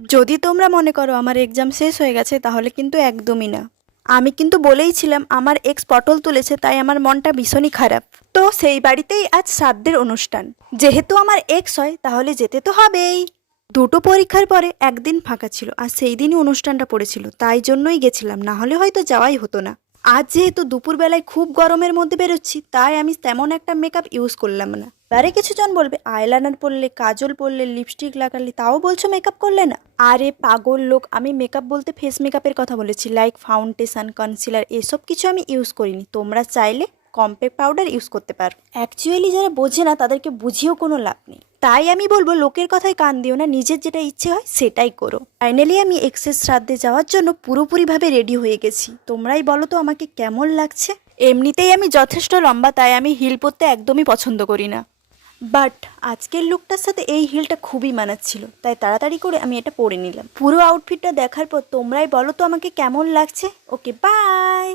যদি তোমরা মনে করো আমার এক্সাম শেষ হয়ে গেছে, তাহলে কিন্তু একদমই না। আমি কিন্তু বলেইছিলাম আমার এক্স পটল তুলেছে, তাই আমার মনটা ভীষণই খারাপ। তো সেই বাড়িতেই আজ শ্রাদ্ধের অনুষ্ঠান। যেহেতু আমার এক্স হয়, তাহলে যেতে তো হবেই। দুটো পরীক্ষার পরে একদিন ফাঁকা ছিল, আর সেই দিনই অনুষ্ঠানটা পড়েছিল, তাই জন্যই গেছিলাম, না হলে হয়তো যাওয়াই হতো না। আজ যেহেতু দুপুরবেলায় খুব গরমের মধ্যে বেরোচ্ছি, তাই আমি তেমন একটা মেকআপ ইউজ করলাম না। আরে কিছুজন বলবে আইলাইনার পরলে, কাজল পরলে লিপস্টিক লাগালে, তাও বলছো মেকআপ করলে না? আরে পাগল লোক, আমি মেকআপ বলতে ফেস মেকআপের কথা বলেছি লাইক ফাউন্ডেশন কনসিলার এসব কিছু আমি ইউজ করিনি। তোমরা চাইলে কম্প্যাক্ট পাউডার ইউজ করতে পারো। অ্যাকচুয়ালি যারা বোঝে না, তাদেরকে বুঝিয়েও কোনো লাভ নেই। তাই আমি বলব, লোকের কথায় কান দিও না, নিজের যেটা ইচ্ছে হয় সেটাই করো। ফাইনালি আমি এক্সেস শ্রাদ্ধে যাওয়ার জন্য পুরোপুরিভাবে রেডি হয়ে গেছি। তোমরাই বলো তো আমাকে কেমন লাগছে? এমনিতেই আমি যথেষ্ট লম্বা, তাই আমি হিল পরতে একদমই পছন্দ করি না। বাট আজকের লুকটার সাথে এই হিলটা খুবই মানাচ্ছিল, তাই তাড়াতাড়ি করে আমি এটা পরে নিলাম। পুরো আউটফিটটা দেখার পর তোমরাই বলো তো আমাকে কেমন লাগছে। Okay bye